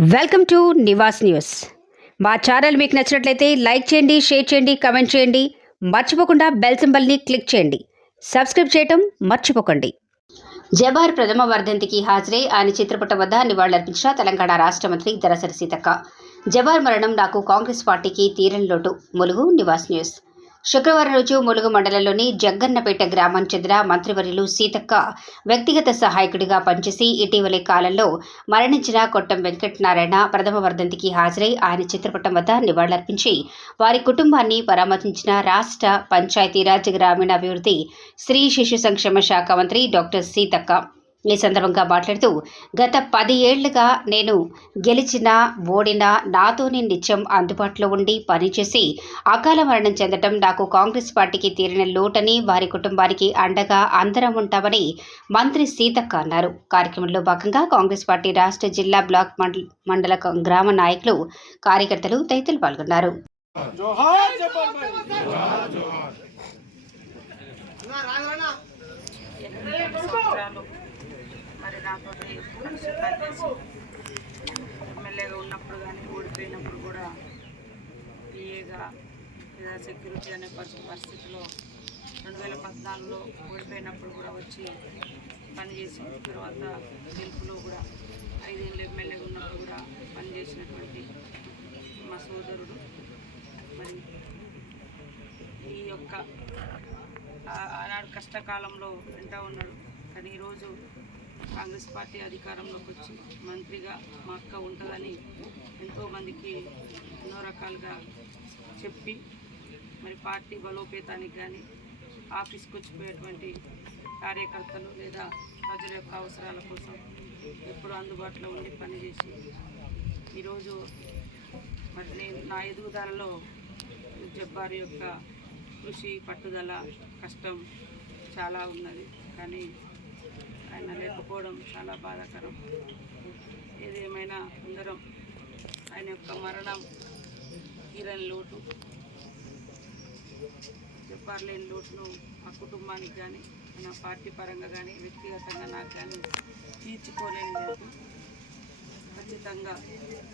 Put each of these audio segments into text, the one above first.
Welcome to Nivas news. మా channel మీకు నచ్చినట్లయితే లైక్ చేయండి షేర్ చేయండి కమెంట్ చేయండి. మర్చిపోకుండా బెల్ సింబల్ని క్లిక్ చేయండి. సబ్స్క్రైబ్ చేయటం మర్చిపోకండి. జబార్ ప్రథమ వర్ధంతికి హాజరై. ఆయన చిత్రపటం వద్ద నివాళులర్పించిన తెలంగాణ రాష్ట్ర మంత్రి దరసరి సీతక్క. జబార్ మరణం నాకు కాంగ్రెస్ పార్టీకి తీరని లోటు. ములుగు నివాస్ న్యూస్. శుక్రవారం రోజు ములుగు మండలంలోని జగ్గన్నపేట గ్రామం చెందిన మంత్రివర్యులు సీతక్క వ్యక్తిగత సహాయకుడిగా పనిచేసి ఇటీవలి కాలంలో మరణించిన కొట్టం వెంకటనారాయణ ప్రథమ వర్ధంతికి హాజరై ఆయన చిత్రపటం వద్ద నివాళులర్పించి వారి కుటుంబాన్ని పరామర్శించిన రాష్ట్ర పంచాయతీరాజ్ గ్రామీణాభివృద్ధి స్త్రీ శిశు సంక్షేమ శాఖ మంత్రి డాక్టర్ సీతక్క ఈ సందర్భంగా మాట్లాడుతూ గత పది ఏళ్ళుగా నేను గెలిచిన ఓడినా నాతోనే నిత్యం అందుబాటులో ఉండి పనిచేసి అకాల మరణం చెందటం నాకు కాంగ్రెస్ పార్టీకి తీరిన లోటని వారి కుటుంబానికి అండగా అందరం ఉంటామని మంత్రి సీతక్క అన్నారు. కార్యక్రమంలో భాగంగా కాంగ్రెస్ పార్టీ రాష్ట్ర జిల్లా బ్లాక్ మండల మండల గ్రామ నాయకులు కార్యకర్తలు తదితరులు పాల్గొన్నారు. జోహార్ నాతో కలిసి పనిచేసి ఎమ్మెల్యేగా ఉన్నప్పుడు కానీ ఓడిపోయినప్పుడు కూడా పిఏగా లేదా సెక్యూరిటీ అనే పరిస్థితిలో రెండు వేల పద్నాలుగులో ఓడిపోయినప్పుడు కూడా వచ్చి పనిచేసిన తర్వాత గెలుపులో కూడా ఐదేళ్ళు ఎమ్మెల్యేగా ఉన్నప్పుడు కూడా పనిచేసినటువంటి మా సోదరుడు. మరి ఈ యొక్క ఆనాడు కష్టకాలంలో వెంట ఉన్నాడు. కానీ ఈరోజు కాంగ్రెస్ పార్టీ అధికారంలోకి వచ్చి మంత్రిగా మా అక్క ఉంటుందని ఎంతోమందికి ఎన్నో రకాలుగా చెప్పి మరి పార్టీ బలోపేతానికి కానీ ఆఫీస్కి వచ్చిపోయేటువంటి కార్యకర్తలు లేదా ప్రజల యొక్క అవసరాల కోసం ఎప్పుడు అందుబాటులో ఉండి పనిచేసి ఈరోజు మరి నేను నా ఎదుగుదలలో జబ్బార్ యొక్క కృషి పట్టుదల కష్టం చాలా ఉన్నది. కానీ ఆయన లేకపోవడం చాలా బాధాకరం. ఏదేమైనా అందరం ఆయన యొక్క మరణం తీరని లోటు చెప్పార్లేని లోటును ఆ కుటుంబానికి కానీ మన పార్టీ పరంగా కానీ వ్యక్తిగతంగా నాకు కానీ తీర్చుకోలేని లోటు. ఖచ్చితంగా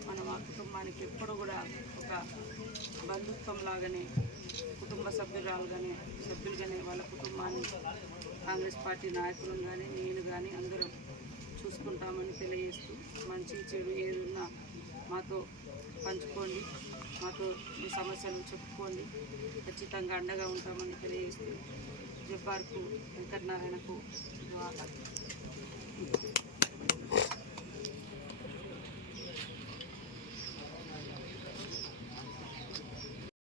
మనం ఆ కుటుంబానికి ఎప్పుడు కూడా ఒక బంధుత్వం లాగానే కుటుంబ సభ్యురాలుగానే సభ్యులుగానే వాళ్ళ కుటుంబాన్ని కాంగ్రెస్ పార్టీ నాయకులను కానీ నేను కానీ అందరం చూసుకుంటామని తెలియజేస్తూ మంచి చెడు ఏదున్నా మాతో పంచుకోండి మాతో మీ సమస్యలను చెప్పుకోండి ఖచ్చితంగా అండగా ఉంటామని తెలియజేస్తూ జబ్బార్కు వెంకటనారాయణకు ధన్యవాదాలు.